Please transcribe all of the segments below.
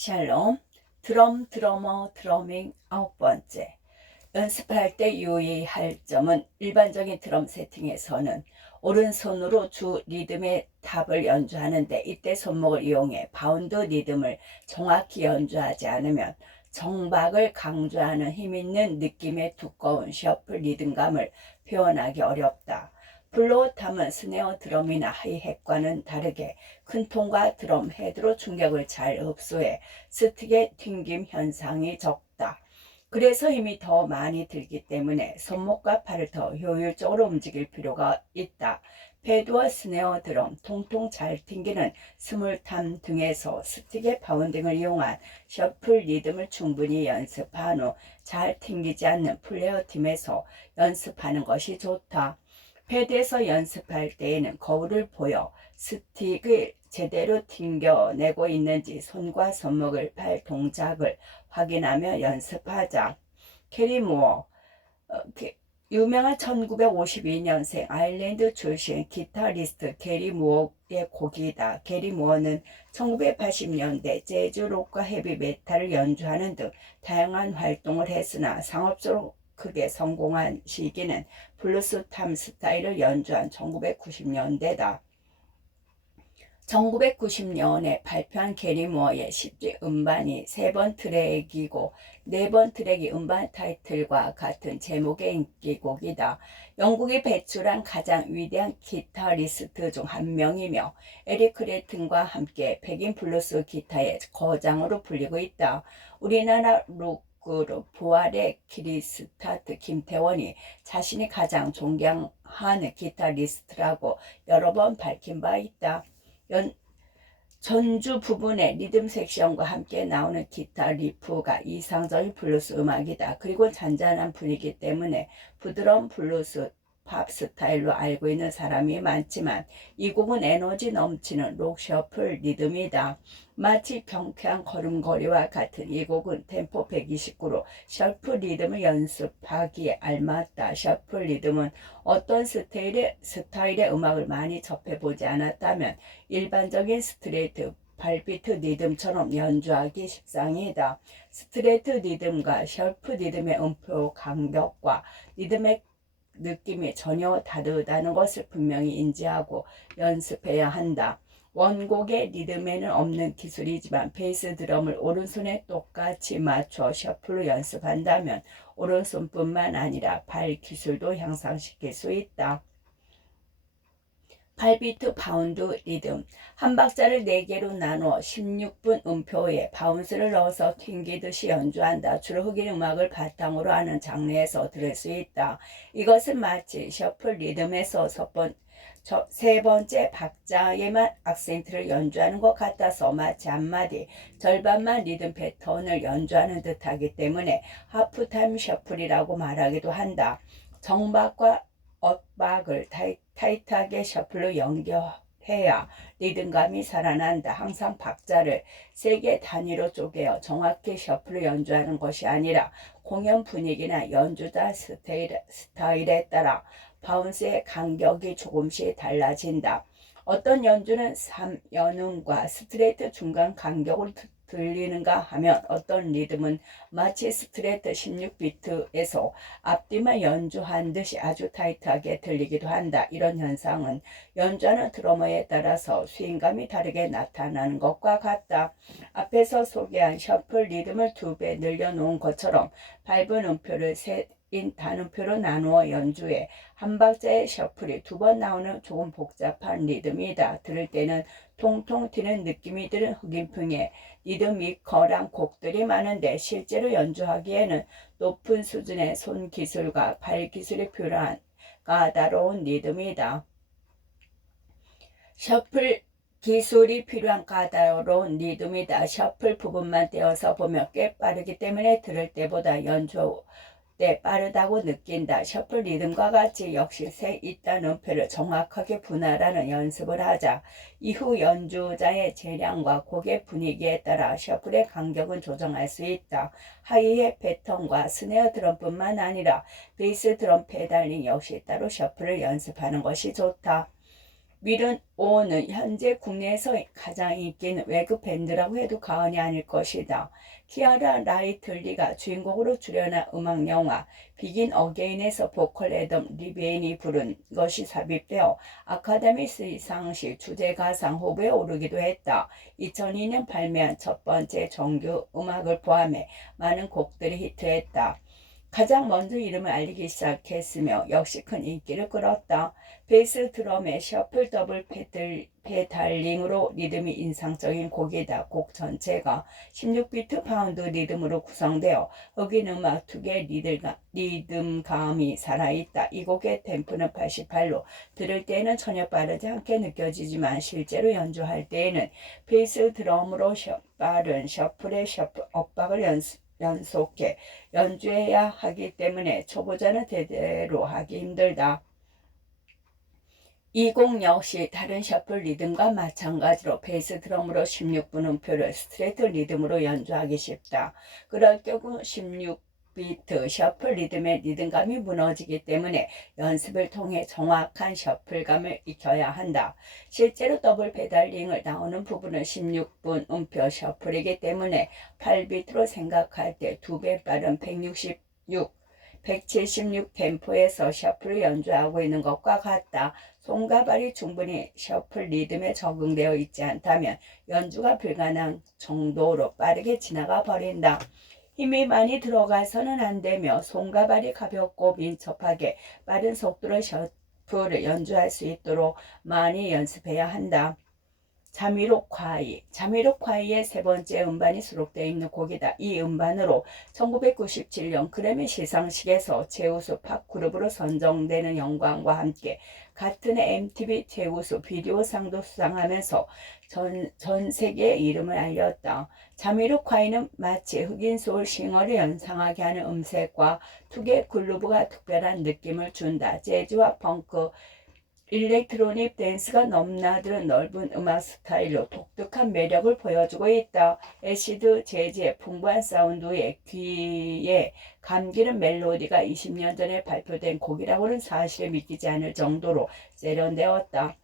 샬롬, 드러머, 드러밍 9번째. 연습할 때 유의할 점은 일반적인 드럼 세팅에서는 오른손으로 주 리듬의 탑을 연주하는데 이때 손목을 이용해 바운드 리듬을 정확히 연주하지 않으면 정박을 강조하는 힘있는 느낌의 두꺼운 셔플 리듬감을 표현하기 어렵다. 플로어탐은 스네어 드럼이나 하이햇과는 다르게 큰 통과 드럼 헤드로 충격을 잘 흡수해 스틱의 튕김 현상이 적다. 그래서 힘이 더 많이 들기 때문에 손목과 팔을 더 효율적으로 움직일 필요가 있다. 패드와 스네어 드럼, 통통 잘 튕기는 스물탐 등에서 스틱의 파운딩을 이용한 셔플 리듬을 충분히 연습한 후 잘 튕기지 않는 플레어 팀에서 연습하는 것이 좋다. 패드에서 연습할 때에는 거울을 보여 스틱을 제대로 튕겨내고 있는지 손과 손목을 팔 동작을 확인하며 연습하자. 캐리 무어, 유명한 1952년생 아일랜드 출신 기타리스트 게리 무어의 곡이다. 게리 무어는 1980년대 재즈 록과 헤비 메탈을 연주하는 등 다양한 활동을 했으나 상업적으로 크게 성공한 시기는 블루스 탐 스타일을 연주한 1990년대다. 1990년에 발표한 게리 무어의 10집 음반이 3번 트랙이고 4번 트랙이 음반 타이틀과 같은 제목의 인기곡이다. 영국이 배출한 가장 위대한 기타리스트 중 한 명이며 에릭 클랩튼과 함께 백인 블루스 기타의 거장으로 불리고 있다. 우리나라 록그룹 부활의 키리스타트 김태원이 자신이 가장 존경하는 기타리스트라고 여러 번 밝힌 바 있다. 전주 부분의 리듬 섹션과 함께 나오는 기타 리프가 이상적인 블루스 음악이다. 그리고 잔잔한 분위기 때문에 부드러운 블루스 팝 스타일로 알고 있는 사람이 많지만 이 곡은 에너지 넘치는 록 셔플 리듬이다. 마치 경쾌한 걸음걸이와 같은 이 곡은 템포 129로 셔플 리듬을 연습하기에 알맞다. 셔플 리듬은 어떤 스타일의 음악을 많이 접해보지 않았다면 일반적인 스트레이트 발비트 리듬처럼 연주하기 십상이다. 스트레이트 리듬과 셔플 리듬의 음표 간격과 리듬의 느낌이 전혀 다르다는 것을 분명히 인지하고 연습해야 한다. 원곡의 리듬에는 없는 기술이지만 베이스 드럼을 오른손에 똑같이 맞춰 셔플로 연습한다면 오른손뿐만 아니라 발 기술도 향상시킬 수 있다. 8비트 바운드 리듬. 한 박자를 4개로 나누어 16분 음표에 바운스를 넣어서 튕기듯이 연주한다. 주로 흑인 음악을 바탕으로 하는 장르에서 들을 수 있다. 이것은 마치 셔플 리듬에서 세 번째 박자에만 악센트를 연주하는 것 같아서 마치 한마디 절반만 리듬 패턴을 연주하는 듯하기 때문에 하프타임 셔플이라고 말하기도 한다. 정박과 엇박을 타이트하게 셔플로 연결해야 리듬감이 살아난다. 항상 박자를 3개 단위로 쪼개어 정확히 셔플로 연주하는 것이 아니라 공연 분위기나 연주자 스타일에 따라 바운스의 간격이 조금씩 달라진다. 어떤 연주는 3연음과 스트레이트 중간 간격으로 들리는가 하면 어떤 리듬은 마치 스트레이트 16비트에서 앞뒤만 연주한 듯이 아주 타이트하게 들리기도 한다. 이런 현상은 연주하는 드러머에 따라서 스윙감이 다르게 나타나는 것과 같다. 앞에서 소개한 셔플 리듬을 2배 늘려놓은 것처럼 밟은 음표를 인 단음표로 나누어 연주해 한 박자의 셔플이 2번 나오는 조금 복잡한 리듬이다. 들을 때는 통통 튀는 느낌이 드는 흑인풍의 리드미컬한 곡들이 많은데 실제로 연주하기에는 높은 수준의 손 기술과 발 기술이 필요한 까다로운 리듬이다. 셔플 기술이 필요한 까다로운 리듬이다. 셔플 부분만 떼어서 보면 꽤 빠르기 때문에 들을 때보다 연주 때 빠르다고 느낀다. 셔플 리듬과 같이 역시 세 이딴 음표를 정확하게 분할하는 연습을 하자. 이후 연주자의 재량과 곡의 분위기에 따라 셔플의 간격은 조정할 수 있다. 하이햇 패턴과 스네어 드럼뿐만 아니라 베이스 드럼 페달링 역시 따로 셔플을 연습하는 것이 좋다. 밀은 오는 현재 국내에서 가장 인기 있는 외국 밴드라고 해도 과언이 아닐 것이다. 키아라 나이틀리가 주인공으로 출연한 음악 영화 비긴 어게인에서 보컬 애덤 리베인이 부른 것이 삽입되어 아카데미 시상식 주제가상 후보에 오르기도 했다. 2002년 발매한 첫 번째 정규 음악을 포함해 많은 곡들이 히트했다. 가장 먼저 이름을 알리기 시작했으며 역시 큰 인기를 끌었다. 베이스 드럼의 셔플 더블 페달링으로 리듬이 인상적인 곡이다. 곡 전체가 16비트 파운드 리듬으로 구성되어 흑인 음악 특유의 리듬감이 살아있다. 이 곡의 템포는 88로 들을 때에는 전혀 빠르지 않게 느껴지지만 실제로 연주할 때에는 베이스 드럼으로 빠른 셔플의 엇박을 연속해 연주해야 하기 때문에 초보자는 제대로 하기 힘들다. 이 곡 역시 다른 셔플 리듬과 마찬가지로 베이스 드럼으로 16분 음표를 스트레이트 리듬으로 연주하기 쉽다. 그럴 경우 16비트 셔플 리듬의 리듬감이 무너지기 때문에 연습을 통해 정확한 셔플감을 익혀야 한다. 실제로 더블 페달링을 나오는 부분은 16분 음표 셔플이기 때문에 8비트로 생각할 때 2배 빠른 176 템포에서 셔플을 연주하고 있는 것과 같다. 손과 발이 충분히 셔플 리듬에 적응되어 있지 않다면 연주가 불가능한 정도로 빠르게 지나가 버린다. 힘이 많이 들어가서는 안 되며 손과 발이 가볍고 민첩하게 빠른 속도로 셔플을 연주할 수 있도록 많이 연습해야 한다. 자미로콰이의 세 번째 음반이 수록되어 있는 곡이다. 이 음반으로 1997년 그래미 시상식에서 최우수 팝 그룹으로 선정되는 영광과 함께 같은 해 MTV 최우수 비디오상도 수상하면서 전 세계에 이름을 알렸다. 자미로콰이는 마치 흑인 소울 싱어를 연상하게 하는 음색과 특유의 글루브가 특별한 느낌을 준다. 재즈와 펑크, 일렉트로닉 댄스가 넘나드는 넓은 음악 스타일로 독특한 매력을 보여주고 있다. 애시드 재즈의 풍부한 사운드에 귀에 감기는 멜로디가 20년 전에 발표된 곡이라고는 사실을 믿기지 않을 정도로 세련되었다.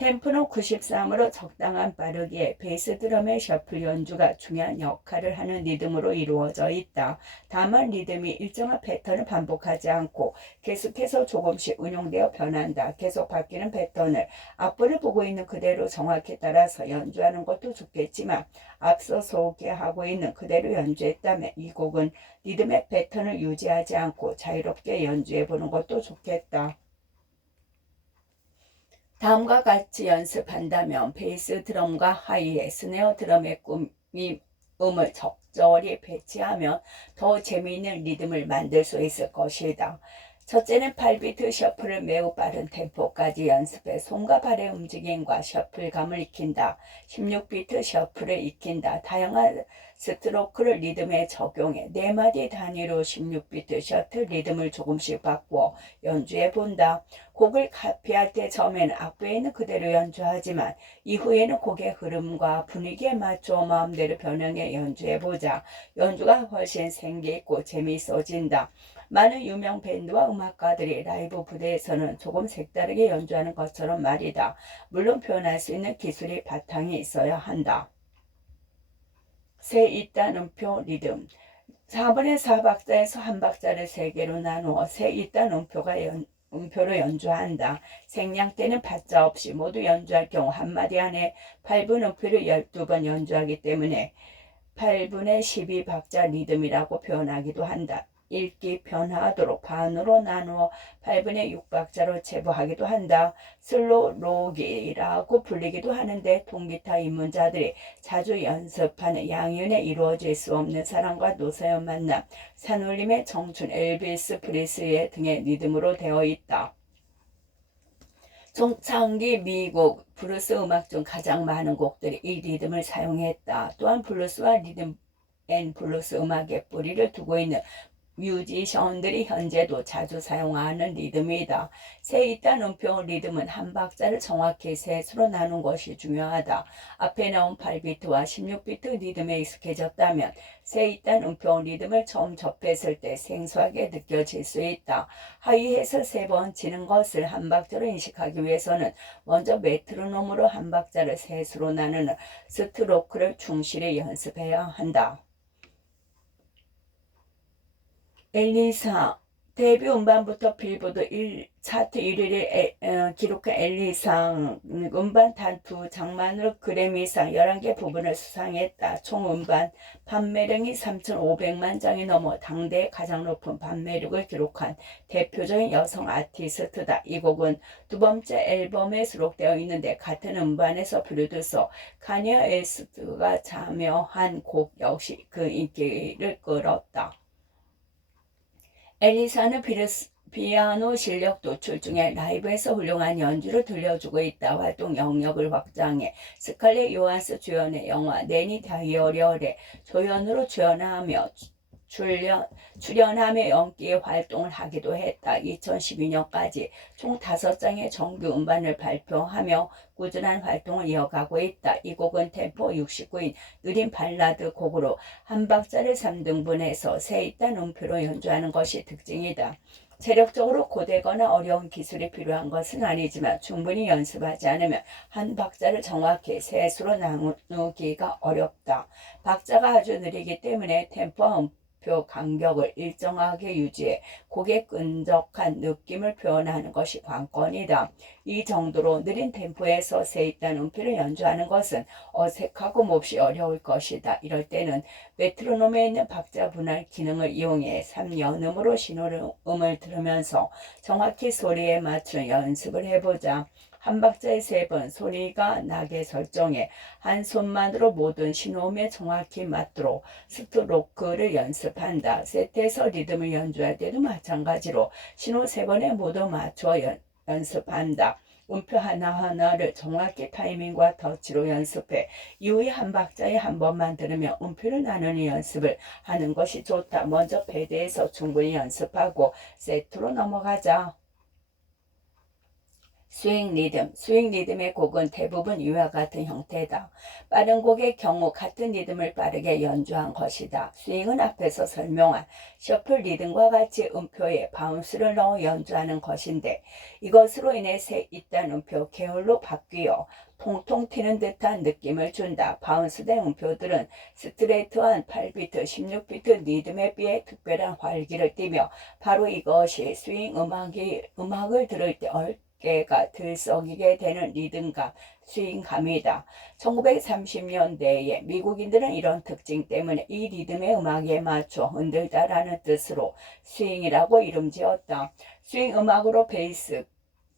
템포는 93으로 적당한 빠르기에 베이스 드럼의 셔플 연주가 중요한 역할을 하는 리듬으로 이루어져 있다. 다만 리듬이 일정한 패턴을 반복하지 않고 계속해서 조금씩 응용되어 변한다. 계속 바뀌는 패턴을 악보를 보고 있는 그대로 정확히 따라서 연주하는 것도 좋겠지만 앞서 소개하고 있는 그대로 연주했다면 이 곡은 리듬의 패턴을 유지하지 않고 자유롭게 연주해보는 것도 좋겠다. 다음과 같이 연습한다면 베이스 드럼과 하이에 스네어 드럼의 음을 적절히 배치하면 더 재미있는 리듬을 만들 수 있을 것이다. 첫째는 8비트 셔플을 매우 빠른 템포까지 연습해 손과 발의 움직임과 셔플감을 익힌다. 16비트 셔플을 익힌다. 다양한 스트로크를 리듬에 적용해 4마디 단위로 16비트 셔틀 리듬을 조금씩 바꾸어 연주해 본다. 곡을 카피할 때 처음에는 악보에 있는 그대로 연주하지만 이후에는 곡의 흐름과 분위기에 맞춰 마음대로 변형해 연주해보자. 연주가 훨씬 생기있고 재미있어진다. 많은 유명 밴드와 음악가들이 라이브 무대에서는 조금 색다르게 연주하는 것처럼 말이다. 물론 표현할 수 있는 기술이 바탕이 있어야 한다. 세 2단 음표 리듬 4분의 4박자에서 한 박자를 3개로 나누어 세 2단 음표로 연주한다. 생략 때는 박자 없이 모두 연주할 경우 한 마디 안에 8분 음표를 12번 연주하기 때문에 8분의 12박자 리듬이라고 표현하기도 한다. 읽기 변화하도록 반으로 나누어 8분의 6박자로 체부하기도 한다. 슬로록이라고 불리기도 하는데 통기타 입문자들이 자주 연습하는 양윤에 이루어질 수 없는 사랑과 노사연 만남, 산울림의 청춘, 엘비스 프리슬리 등의 리듬으로 되어 있다. 초창기 미국 블루스 음악 중 가장 많은 곡들이 이 리듬을 사용했다. 또한 블루스와 리듬 앤 블루스 음악에 뿌리를 두고 있는 뮤지션들이 현재도 자주 사용하는 리듬이다. 세 이단 음표 리듬은 한 박자를 정확히 셋으로 나눈 것이 중요하다. 앞에 나온 8비트와 16비트 리듬에 익숙해졌다면 세 이단 음표 리듬을 처음 접했을 때 생소하게 느껴질 수 있다. 하위에서 세 번 치는 것을 한 박자로 인식하기 위해서는 먼저 메트로놈으로 한 박자를 셋으로 나누는 스트로크를 충실히 연습해야 한다. 엘리사 데뷔 음반부터 빌보드 차트 1위를 기록한 엘리상 음반 단 두 장만으로 그래미상 11개 부분을 수상했다. 총 음반 판매량이 3,500만 장이 넘어 당대의 가장 높은 판매력을 기록한 대표적인 여성 아티스트다. 이 곡은 두 번째 앨범에 수록되어 있는데 같은 음반에서 프로듀서 카니에 웨스트가 참여한 곡 역시 그 인기를 끌었다. 엘리사는 피아노 실력 도출 중에 라이브에서 훌륭한 연주를 들려주고 있다. 활동 영역을 확장해 스칼렛 요한스 주연의 영화 내니 다이어리얼에 조연으로 출연하며 연기의 활동을 하기도 했다. 2012년까지 총 5장의 정규 음반을 발표하며 꾸준한 활동을 이어가고 있다. 이 곡은 템포 69인 느린 발라드 곡으로 한 박자를 3등분해서 세 이단 음표로 연주하는 것이 특징이다. 체력적으로 고되거나 어려운 기술이 필요한 것은 아니지만 충분히 연습하지 않으면 한 박자를 정확히 셋으로 나누기가 어렵다. 박자가 아주 느리기 때문에 템포와 음표 간격을 일정하게 유지해 곡의 끈적한 느낌을 표현하는 것이 관건이다. 이 정도로 느린 템포에서 세 이단 음표를 연주하는 것은 어색하고 몹시 어려울 것이다. 이럴 때는 메트로놈에 있는 박자 분할 기능을 이용해 3연음으로 신호음을 들으면서 정확히 소리에 맞추는 연습을 해보자. 한 박자에 3번 소리가 나게 설정해 한 손만으로 모든 신호음에 정확히 맞도록 스트로크를 연습한다. 세트에서 리듬을 연주할 때도 마찬가지로 신호 3번에 모두 맞춰 연습한다. 음표 하나하나를 정확히 타이밍과 터치로 연습해 이후에 한 박자에 한 번만 들으며 음표를 나누는 연습을 하는 것이 좋다. 먼저 패드에서 충분히 연습하고 세트로 넘어가자. 스윙 리듬의 곡은 대부분 이와 같은 형태다. 빠른 곡의 경우 같은 리듬을 빠르게 연주한 것이다. 스윙은 앞에서 설명한 셔플 리듬과 같이 음표에 바운스를 넣어 연주하는 것인데 이것으로 인해 세 이단 음표 계열로 바뀌어 통통 튀는 듯한 느낌을 준다. 바운스된 음표들은 스트레이트한 8비트, 16비트 리듬에 비해 특별한 활기를 띠며 바로 이것이 스윙 음악을 들을 때 어깨가 들썩이게 되는 리듬감, 스윙감이다. 1930년대에 미국인들은 이런 특징 때문에 이 리듬의 음악에 맞춰 흔들다라는 뜻으로 스윙이라고 이름지었다. 스윙 음악으로 베이스,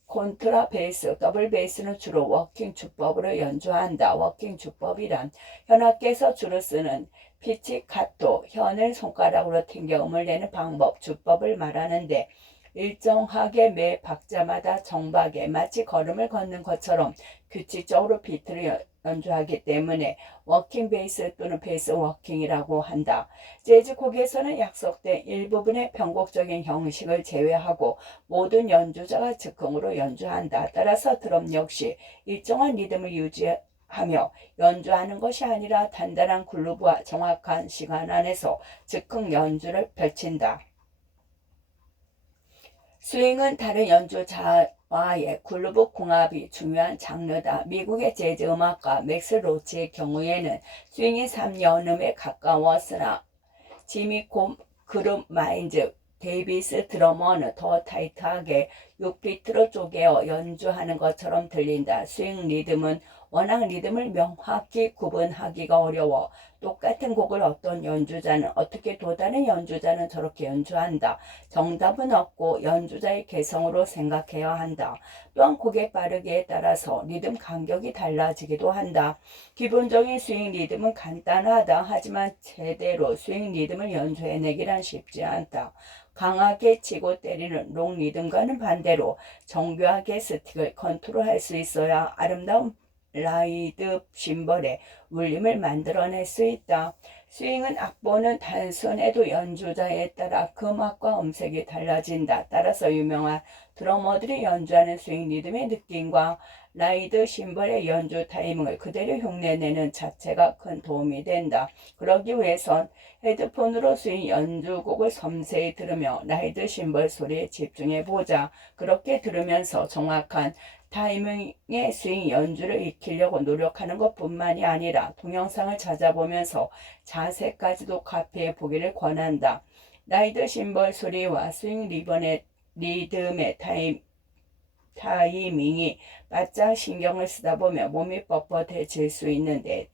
콘트라 베이스, 더블 베이스는 주로 워킹 주법으로 연주한다. 워킹 주법이란 현악기에서 주로 쓰는 피치카토, 현을 손가락으로 튕겨 음을 내는 방법, 주법을 말하는데 일정하게 매 박자마다 정박에 마치 걸음을 걷는 것처럼 규칙적으로 비트를 연주하기 때문에 워킹 베이스 또는 베이스 워킹이라고 한다. 재즈 곡에서는 약속된 일부분의 편곡적인 형식을 제외하고 모든 연주자가 즉흥으로 연주한다. 따라서 드럼 역시 일정한 리듬을 유지하며 연주하는 것이 아니라 단단한 그루브와 정확한 시간 안에서 즉흥 연주를 펼친다. 스윙은 다른 연주자와의 그루브 궁합이 중요한 장르다. 미국의 재즈 음악가 맥스 로치의 경우에는 스윙이 3연음에 가까웠으나 지미 그룹 마인즈, 데이비스 드러머는 더 타이트하게 6비트로 쪼개어 연주하는 것처럼 들린다. 스윙 리듬은 워낙 리듬을 명확히 구분하기가 어려워 똑같은 곡을 어떤 연주자는 어떻게 또 다른 연주자는 저렇게 연주한다. 정답은 없고 연주자의 개성으로 생각해야 한다. 또한 곡의 빠르기에 따라서 리듬 간격이 달라지기도 한다. 기본적인 스윙 리듬은 간단하다. 하지만 제대로 스윙 리듬을 연주해내기란 쉽지 않다. 강하게 치고 때리는 롱 리듬과는 반대로 정교하게 스틱을 컨트롤할 수 있어야 아름다운 라이드 심벌의 울림을 만들어낼 수 있다. 스윙은 악보는 단순해도 연주자에 따라 금악과 음색이 달라진다. 따라서 유명한 드러머들이 연주하는 스윙 리듬의 느낌과 라이드 심벌의 연주 타이밍을 그대로 흉내내는 자체가 큰 도움이 된다. 그러기 위해선 헤드폰으로 스윙 연주곡을 섬세히 들으며 라이드 심벌 소리에 집중해보자. 그렇게 들으면서 정확한 타이밍의 스윙 연주를 익히려고 노력하는 것뿐만이 아니라 동영상을 찾아보면서 자세까지도 카피해 보기를 권한다. 라이드 심벌 소리와 스윙 리듬의 타이밍이 바짝 신경을 쓰다 보면 몸이 뻣뻣해질 수 있는데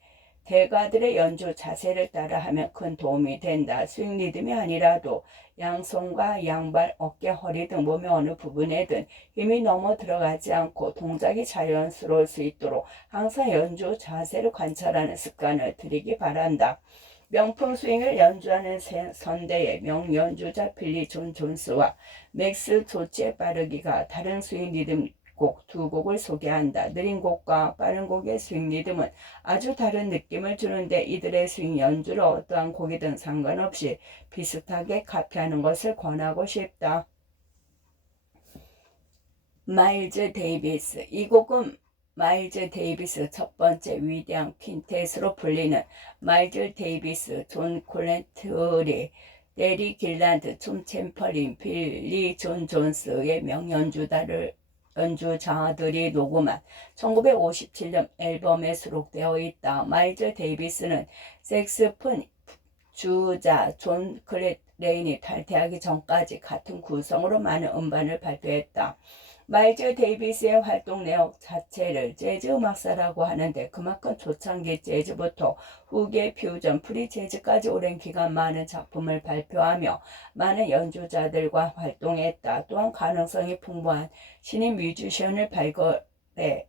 대가들의 연주 자세를 따라하면 큰 도움이 된다. 스윙 리듬이 아니라도 양손과 양발, 어깨, 허리 등 몸의 어느 부분에든 힘이 너무 들어가지 않고 동작이 자연스러울 수 있도록 항상 연주 자세를 관찰하는 습관을 들이기 바란다. 명품 스윙을 연주하는 선대의 명연주자 빌리 존 존스와 맥스 조치의 빠르기가 다른 스윙 리듬 곡 두 곡을 소개한다. 느린 곡과 빠른 곡의 스윙 리듬은 아주 다른 느낌을 주는데 이들의 스윙 연주를 어떠한 곡이든 상관없이 비슷하게 카피하는 것을 권하고 싶다. 마일즈 데이비스. 이 곡은 마일즈 데이비스 첫 번째 위대한 퀸텟으로 불리는 마일즈 데이비스, 존 콜렌트리, 데리 길란드, 톰 챔퍼린, 빌리 존 존스의 연주자들이 녹음한 1957년 앨범에 수록되어 있다. 마일즈 데이비스는 색스폰 주자 존 클레인이 탈퇴하기 전까지 같은 구성으로 많은 음반을 발표했다. 마일즈 데이비스의 활동 내용 자체를 재즈 음악사라고 하는데 그만큼 초창기 재즈부터 후기 퓨전, 프리 재즈까지 오랜 기간 많은 작품을 발표하며 많은 연주자들과 활동했다. 또한 가능성이 풍부한 신인 뮤지션을 발굴해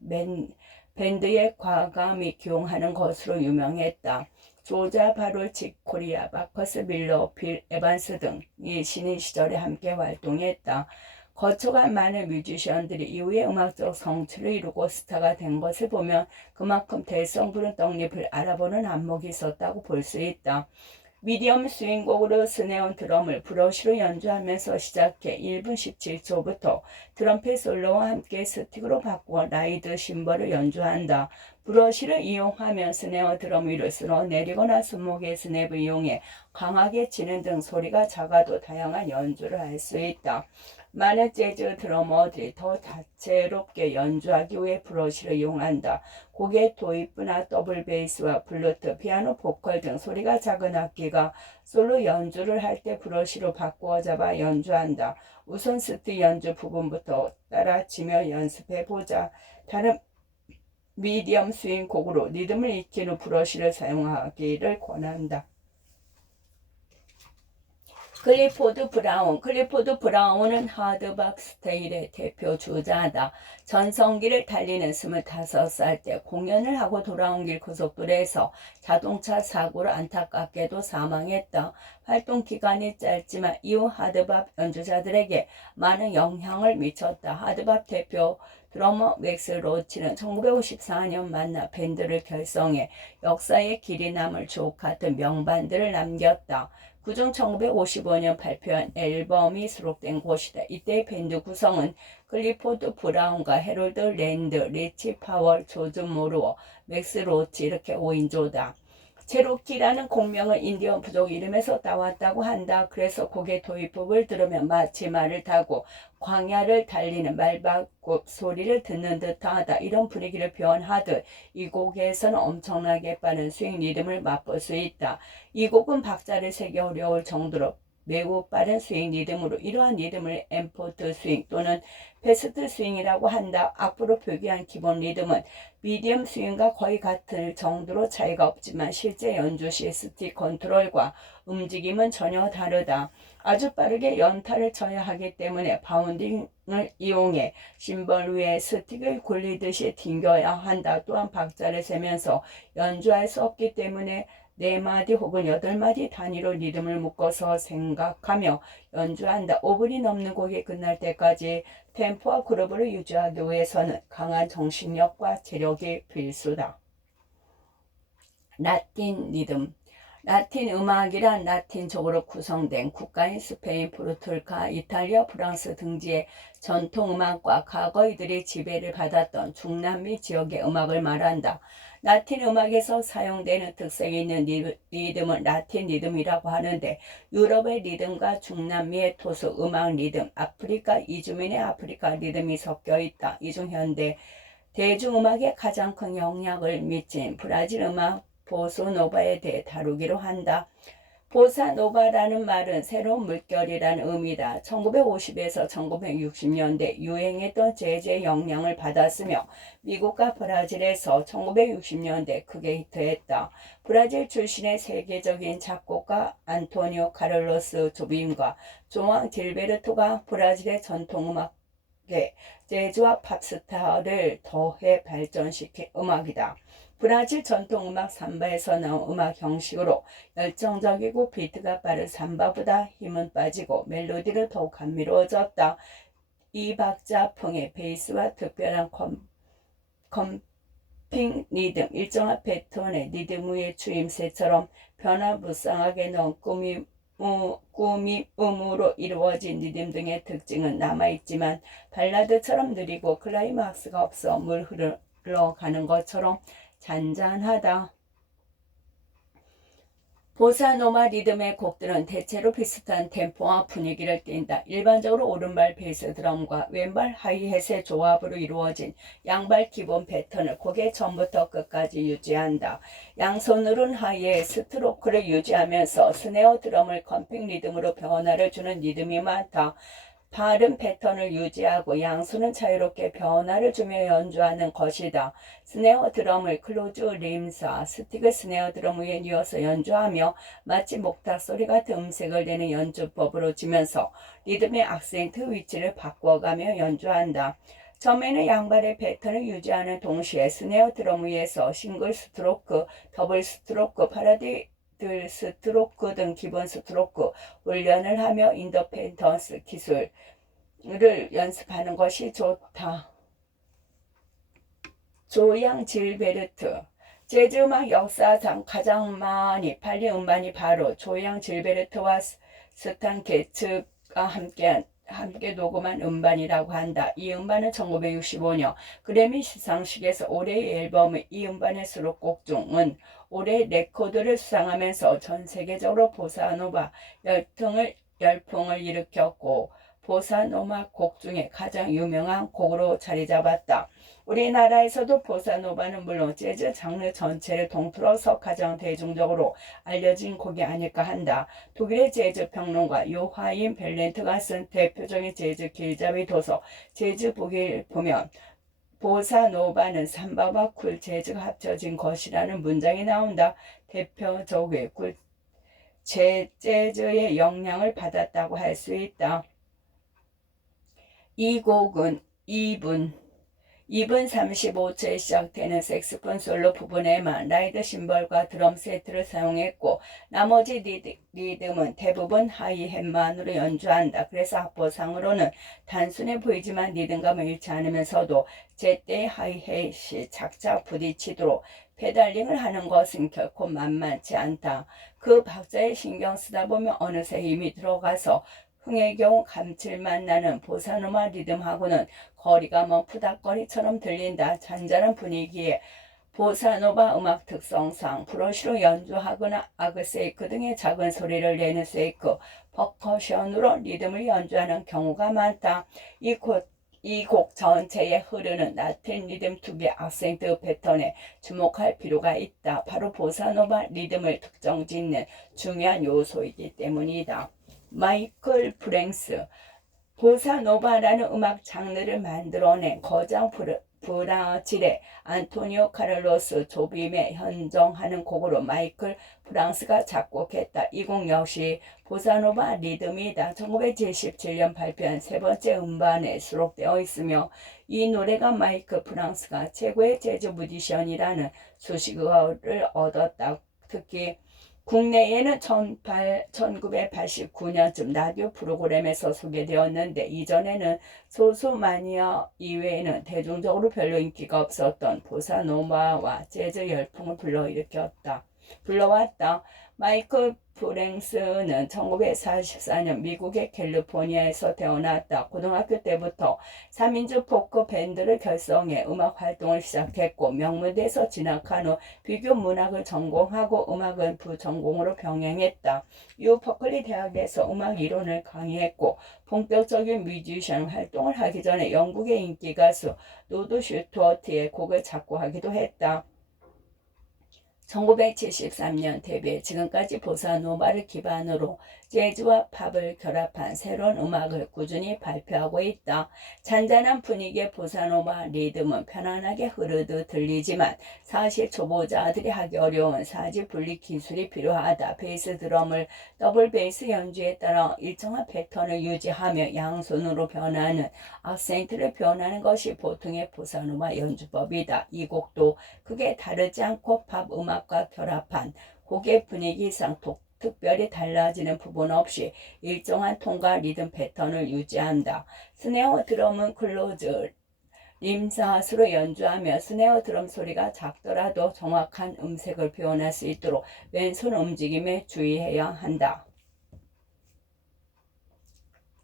밴드에 과감히 기용하는 것으로 유명했다. 조자 바롤, 직 코리아, 마커스 밀러, 빌 에반스 등이 신인 시절에 함께 활동했다. 거쳐간 많은 뮤지션들이 이후에 음악적 성취를 이루고 스타가 된 것을 보면 그만큼 대성 부른 떡잎을 알아보는 안목이 있었다고 볼 수 있다. 미디엄 스윙곡으로 스네어 드럼을 브러쉬로 연주하면서 시작해 1분 17초부터 트럼펫 솔로와 함께 스틱으로 바꾸어 라이드 심벌을 연주한다. 브러쉬를 이용하면 스네어 드럼 위로 쓸어 내리거나 손목에 스냅을 이용해 강하게 치는 등 소리가 작아도 다양한 연주를 할 수 있다. 많은 재즈 드러머들이 더 다채롭게 연주하기 위해 브러쉬를 이용한다. 곡의 도입부나 더블 베이스와 플루트, 피아노, 보컬 등 소리가 작은 악기가 솔로 연주를 할 때 브러쉬로 바꾸어 잡아 연주한다. 우선 스틱 연주 부분부터 따라 치며 연습해보자. 다른 미디엄 스윙 곡으로 리듬을 익힌 후 브러쉬를 사용하기를 권한다. 클리포드 브라운은 하드박 스타일의 대표 주자다. 전성기를 달리는 25살 때 공연을 하고 돌아온 길 고속도로에서 자동차 사고로 안타깝게도 사망했다. 활동 기간이 짧지만 이후 하드밥 연주자들에게 많은 영향을 미쳤다. 하드밥 대표 드러머 맥스 로치는 1954년 만나 밴드를 결성해 역사의 길이 남을 주옥 같은 명반들을 남겼다. 그중 1955년 발표한 앨범이 수록된 곳이다. 이때 밴드 구성은 클리포드 브라운과 해롤드 랜드, 리치 파월, 조즈 모루어, 맥스 로치 이렇게 5인조다. 체로키라는 공명은 인디언 부족 이름에서 따왔다고 한다. 그래서 곡의 도입부를 들으면 마치 말을 타고 광야를 달리는 말바굽 소리를 듣는 듯하다. 이런 분위기를 표현하듯 이 곡에서는 엄청나게 빠른 스윙 리듬을 맛볼 수 있다. 이 곡은 박자를 세기 어려울 정도로 매우 빠른 스윙 리듬으로 이러한 리듬을 엠포트 스윙 또는 패스트 스윙이라고 한다. 앞으로 표기한 기본 리듬은 미디엄 스윙과 거의 같을 정도로 차이가 없지만 실제 연주 시 스틱 컨트롤과 움직임은 전혀 다르다. 아주 빠르게 연타를 쳐야 하기 때문에 바운딩을 이용해 심벌 위에 스틱을 굴리듯이 튕겨야 한다. 또한 박자를 세면서 연주할 수 없기 때문에 4마디 혹은 8마디 단위로 리듬을 묶어서 생각하며 연주한다. 5분이 넘는 곡이 끝날 때까지 템포와 그루브를 유지하기 위해서는 강한 정신력과 체력이 필수다. 라틴 리듬 라틴 음악이란 라틴족으로 구성된 국가인 스페인, 포르투갈, 이탈리아, 프랑스 등지의 전통 음악과 과거 이들이 지배를 받았던 중남미 지역의 음악을 말한다. 라틴 음악에서 사용되는 특색이 있는 리듬은 라틴 리듬이라고 하는데, 유럽의 리듬과 중남미의 토수 음악 리듬, 아프리카 이주민의 아프리카 리듬이 섞여 있다. 이 중 현대 대중음악에 가장 큰 영향을 미친 브라질 음악 보사노바에 대해 다루기로 한다. 보사노바라는 말은 새로운 물결이라는 의미다. 1950에서 1960년대 유행했던 재즈의 영향을 받았으며 미국과 브라질에서 1960년대 크게 히트했다. 브라질 출신의 세계적인 작곡가 안토니오 카를로스 조빔과 조앙 질베르토가 브라질의 전통음악에 재즈와 팝스타를 더해 발전시킨 음악이다. 브라질 전통음악 삼바에서 나온 음악 형식으로 열정적이고 비트가 빠른 삼바보다 힘은 빠지고 멜로디는 더욱 감미로워졌다. 이 박자풍의 베이스와 특별한 컴핑 리듬, 일정한 패턴의 리듬 위의 추임새처럼 변화무쌍하게 넣은 꾸밈음으로 이루어진 리듬 등의 특징은 남아있지만 발라드처럼 느리고 클라이막스가 없어 물 흘러가는 것처럼 잔잔하다. 보사노바 리듬의 곡들은 대체로 비슷한 템포와 분위기를 띈다. 일반적으로 오른발 베이스 드럼과 왼발 하이햇의 조합으로 이루어진 양발 기본 패턴을 곡의 전부터 끝까지 유지한다. 양손으로는 하이의 스트로크를 유지하면서 스네어 드럼을 컴핑 리듬으로 변화를 주는 리듬이 많다. 발음 패턴을 유지하고 양손은 자유롭게 변화를 주며 연주하는 것이다. 스네어 드럼을 클로즈 림사, 스틱을 스네어 드럼 위에 뉘어서 연주하며 마치 목탁 소리 같은 음색을 내는 연주법으로 지면서 리듬의 악센트 위치를 바꿔가며 연주한다. 처음에는 양발의 패턴을 유지하는 동시에 스네어 드럼 위에서 싱글 스트로크, 더블 스트로크, 파라디 스트로크 등 기본 스트로크 훈련을 하며 인더펜던스 기술을 연습하는 것이 좋다. 조양 질베르트 재즈 음악 역사상 가장 많이 팔린 음반이 바로 조양 질베르트와 스탄 게츠가 함께 녹음한 음반이라고 한다. 이 음반은 1965년 그래미 시상식에서 올해의 앨범의 이 음반의 수록곡 중은 올해 레코드를 수상하면서 전 세계적으로 보사노바 열풍을 일으켰고 보사노바 곡 중에 가장 유명한 곡으로 자리 잡았다. 우리나라에서도 보사노바는 물론 재즈 장르 전체를 통틀어서 가장 대중적으로 알려진 곡이 아닐까 한다. 독일의 재즈 평론가 요하임 벨렌트가 쓴 대표적인 재즈 길잡이 도서 재즈 북을 보면 보사노바는 삼바와 쿨 재즈가 합쳐진 것이라는 문장이 나온다. 대표적인 쿨 재즈의 영향을 받았다고 할 수 있다. 이 곡은 2분 35초에 시작되는 색스폰 솔로 부분에만 라이드 심벌과 드럼 세트를 사용했고 나머지 리듬은 대부분 하이햇만으로 연주한다. 그래서 악보상으로는 단순해 보이지만 리듬감을 잃지 않으면서도 제때의 하이햇이 착착 부딪히도록 페달링을 하는 것은 결코 만만치 않다. 그 박자에 신경 쓰다 보면 어느새 힘이 들어가서 흥의 경우 감칠맛 나는 보사노바 리듬하고는 거리가 먼 푸닥거리처럼 들린다. 잔잔한 분위기에 보사노바 음악 특성상 브러쉬로 연주하거나 아그세이크 등의 작은 소리를 내는 세이크, 퍼커션으로 리듬을 연주하는 경우가 많다. 이 곡 전체에 흐르는 라틴 리듬 투비의 악센트 패턴에 주목할 필요가 있다. 바로 보사노바 리듬을 특정짓는 중요한 요소이기 때문이다. 마이클 브랭스 보사노바라는 음악 장르를 만들어낸 거장 브라질의 안토니오 카를로스 조빔에 현정하는 곡으로 마이클 프랑스가 작곡했다. 이 곡 역시 보사노바 리듬이다. 1977년 발표한 세 번째 음반에 수록되어 있으며 이 노래가 마이클 프랑스가 최고의 재즈 뮤지션이라는 수식어를 얻었다. 특히 국내에는 1989년쯤 라디오 프로그램에서 소개되었는데 이전에는 소수 마니아 이외에는 대중적으로 별로 인기가 없었던 보사노바와 재즈 열풍을 불러왔다. 마이클 브랭스는 1944년 미국의 캘리포니아에서 태어났다. 고등학교 때부터 3인조 포크 밴드를 결성해 음악 활동을 시작했고 명문대에서 진학한 후 비교 문학을 전공하고 음악은 부전공으로 병행했다. 이후 버클리 대학에서 음악 이론을 강의했고 본격적인 뮤지션 활동을 하기 전에 영국의 인기 가수 로드 슈투어트의 곡을 작곡하기도 했다. 1973년 데뷔, 지금까지 보사노바를 기반으로 재즈와 팝을 결합한 새로운 음악을 꾸준히 발표하고 있다. 잔잔한 분위기의 보사노바 리듬은 편안하게 흐르듯 들리지만 사실 초보자들이 하기 어려운 사지 분리 기술이 필요하다. 베이스 드럼을 더블 베이스 연주에 따라 일정한 패턴을 유지하며 양손으로 변하는 악센트를 표현하는 것이 보통의 보사노바 연주법이다. 이 곡도 크게 다르지 않고 팝 음악과 결합한 곡의 분위기상 특별히 달라지는 부분 없이 일정한 톤과 리듬 패턴을 유지한다. 스네어 드럼은 클로즈 림사스로 연주하며 스네어 드럼 소리가 작더라도 정확한 음색을 표현할 수 있도록 왼손 움직임에 주의해야 한다.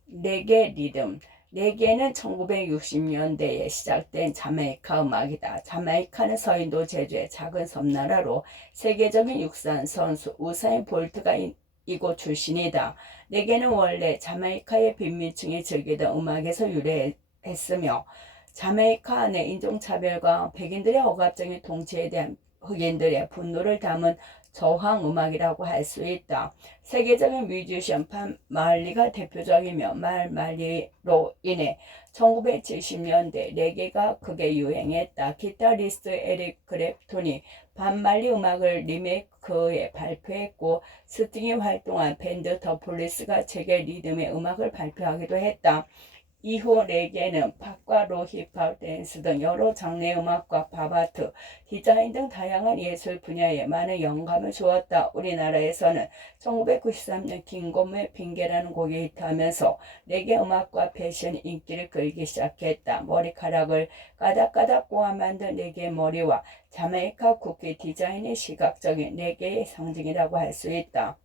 레게 리듬. 레게는 1960년대에 시작된 자메이카 음악이다. 자메이카는 서인도 제주의 작은 섬나라로 세계적인 육상 선수 우사인 볼트가 이곳 출신이다. 레게는 원래 자메이카의 빈민층이 즐기던 음악에서 유래했으며 자메이카 내 인종차별과 백인들의 억압적인 통치에 대한 흑인들의 분노를 담은 저항 음악이라고 할 수 있다. 세계적인 뮤지션 반 말리가 대표적이며 말리로 인해 1970년대 레게가 크게 유행했다. 기타리스트 에릭 크랩톤이 반 말리 음악을 리메이크해 발표했고 스팅이 활동한 밴드 더 폴리스가 제게 리듬의 음악을 발표하기도 했다. 이후 레게는 팝과 록, 힙합, 댄스 등 여러 장르의 음악과 팝아트, 디자인 등 다양한 예술 분야에 많은 영감을 주었다. 우리나라에서는 1993년 김건모의 핑계라는 곡이 히트하면서 레게 음악과 패션이 인기를 끌기 시작했다. 머리카락을 까닥까닥 꼬아 만든 레게 머리와 자메이카 국기 디자인의 시각적인 레게의 상징이라고 할 수 있다.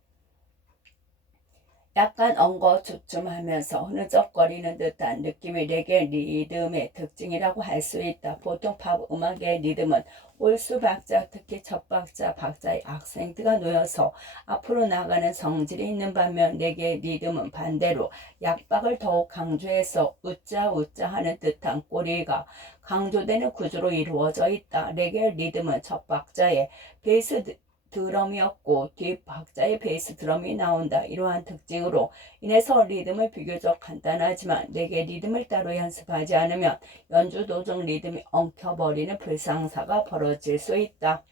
약간 엉거주춤하면서 흐느적거리는 듯한 느낌이 레게 리듬의 특징이라고 할 수 있다. 보통 팝 음악의 리듬은 홀수 박자, 특히 첫 박자의 악센트가 놓여서 앞으로 나가는 성질이 있는 반면 레게 리듬은 반대로 약박을 더욱 강조해서 우짜 우짜 하는 듯한 꼬리가 강조되는 구조로 이루어져 있다. 레게 리듬은 첫 박자에 베이스 드럼이었고 뒷 박자의 베이스 드럼이 나온다. 이러한 특징으로 인해서 리듬은 비교적 간단하지만 레게 리듬을 따로 연습하지 않으면 연주 도중 리듬이 엉켜버리는 불상사가 벌어질 수 있다.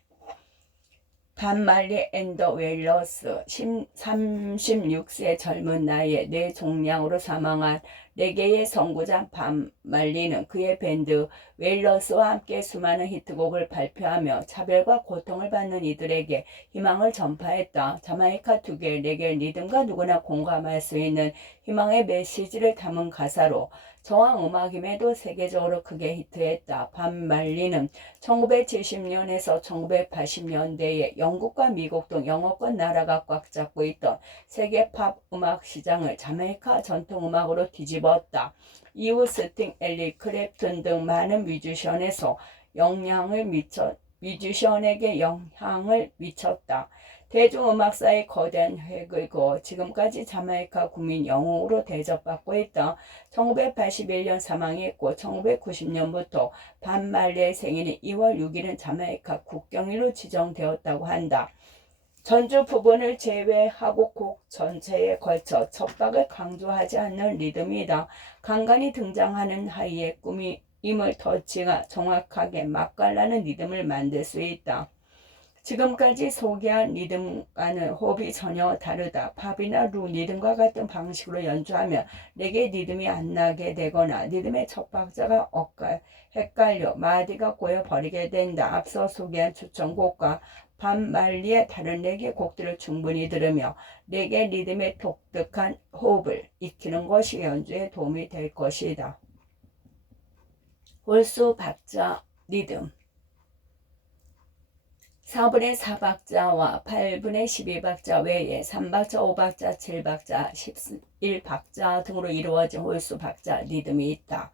반 말리 앤더 웨일러스 36세 젊은 나이에 뇌종양으로 사망한 레게의 선구자 반 말리는 그의 밴드 웨일러스와 함께 수많은 히트곡을 발표하며 차별과 고통을 받는 이들에게 희망을 전파했다. 자메이카 특유의 레게 리듬과 누구나 공감할 수 있는 희망의 메시지를 담은 가사로 저항 음악임에도 세계적으로 크게 히트했다. 반 말리는 1970년에서 1980년대에 영국과 미국 등 영어권 나라가 꽉 잡고 있던 세계 팝 음악 시장을 자메이카 전통 음악으로 뒤집었다. 이후 스팅, 엘리 크랩튼 등 많은 뮤지션에게 영향을 미쳤다. 대중음악사의 거대한 획을 그어 지금까지 자메이카 국민 영웅으로 대접받고 있다. 1981년 사망했고 1990년부터 반 말리의 생일인 2월 6일은 자메이카 국경일로 지정되었다고 한다. 전주 부분을 제외하고 곡 전체에 걸쳐 척박을 강조하지 않는 리듬이다. 간간히 등장하는 하이의 꾸밈을 터치가 정확하게 맛깔나는 리듬을 만들 수 있다. 지금까지 소개한 리듬과는 호흡이 전혀 다르다. 팝이나 루 리듬과 같은 방식으로 연주하면 레게 리듬이 안 나게 되거나 리듬의 첫 박자가 헷갈려 마디가 꼬여버리게 된다. 앞서 소개한 추천곡과 반 말리의 다른 레게 곡들을 충분히 들으며 레게 리듬의 독특한 호흡을 익히는 것이 연주에 도움이 될 것이다. 홀수 박자 리듬 4분의 4박자와 8분의 12박자 외에 3박자, 5박자, 7박자, 11박자 등으로 이루어진 홀수 박자 리듬이 있다.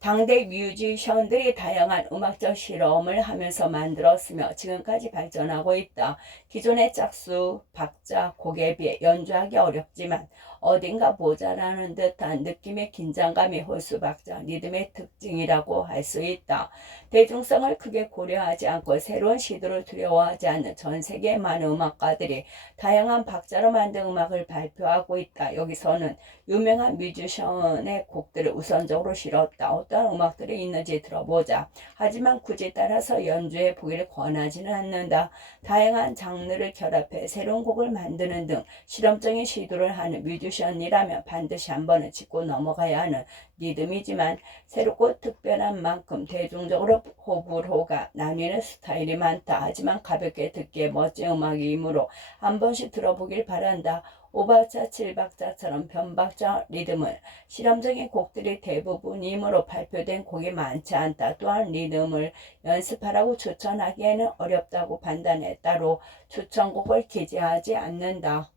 당대 뮤지션들이 다양한 음악적 실험을 하면서 만들었으며 지금까지 발전하고 있다. 기존의 짝수, 박자, 곡에 비해 연주하기 어렵지만 어딘가 모자라는 듯한 느낌의 긴장감이 홀수 박자 리듬의 특징이라고 할 수 있다. 대중성을 크게 고려하지 않고 새로운 시도를 두려워하지 않는 전 세계의 많은 음악가들이 다양한 박자로 만든 음악을 발표하고 있다. 여기서는 유명한 뮤지션의 곡들을 우선적으로 실었다. 어떠한 음악들이 있는지 들어보자. 하지만 굳이 따라서 연주해 보기를 권하지는 않는다. 다양한 장르를 결합해 새로운 곡을 만드는 등 실험적인 시도를 하는 뮤지션이라면 반드시 한 번은 짚고 넘어가야 하는 리듬이지만 새롭고 특별한 만큼 대중적으로 호불호가 나뉘는 스타일이 많다. 하지만 가볍게 듣기에 멋진 음악이므로 한 번씩 들어보길 바란다. 5박자, 7박자처럼 변박자 리듬은 실험적인 곡들이 대부분이므로 발표된 곡이 많지 않다. 또한 리듬을 연습하라고 추천하기에는 어렵다고 판단해 따로 추천곡을 기재하지 않는다.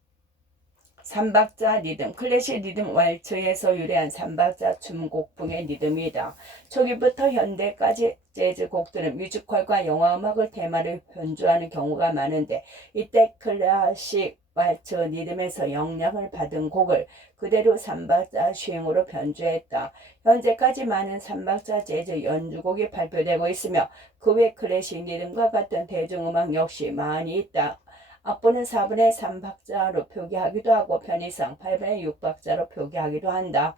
3박자 리듬, 클래식 리듬 왈츠에서 유래한 3박자 춤곡풍의 리듬이다. 초기부터 현대까지 재즈 곡들은 뮤지컬과 영화 음악을 테마로 변주하는 경우가 많은데 이때 클래식 왈츠 리듬에서 영향을 받은 곡을 그대로 3박자 슈잉으로 변주했다. 현재까지 많은 3박자 재즈 연주곡이 발표되고 있으며 그 외 클래식 리듬과 같은 대중음악 역시 많이 있다. 악보는 4분의 3박자로 표기하기도 하고 편의상 8분의 6박자로 표기하기도 한다.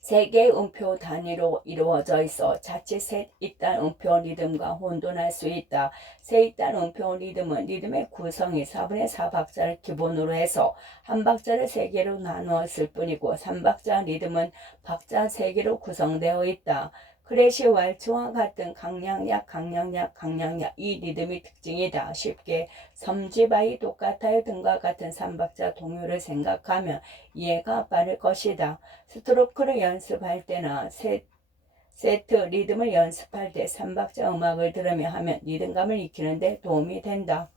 3개의 음표 단위로 이루어져 있어 자칫 셋 잇단 음표 리듬과 혼돈할 수 있다. 세 잇단 음표 리듬은 리듬의 구성이 4분의 4박자를 기본으로 해서 한 박자를 3개로 나누었을 뿐이고 3박자 리듬은 박자 3개로 구성되어 있다. 클래식 왈츠와 같은 강량약, 강량약, 강량약 이 리듬이 특징이다. 쉽게 섬지바이 똑같아요 등과 같은 3박자 동요를 생각하면 이해가 빠를 것이다. 스트로크를 연습할 때나 세트 리듬을 연습할 때 3박자 음악을 들으며 하면 리듬감을 익히는 데 도움이 된다.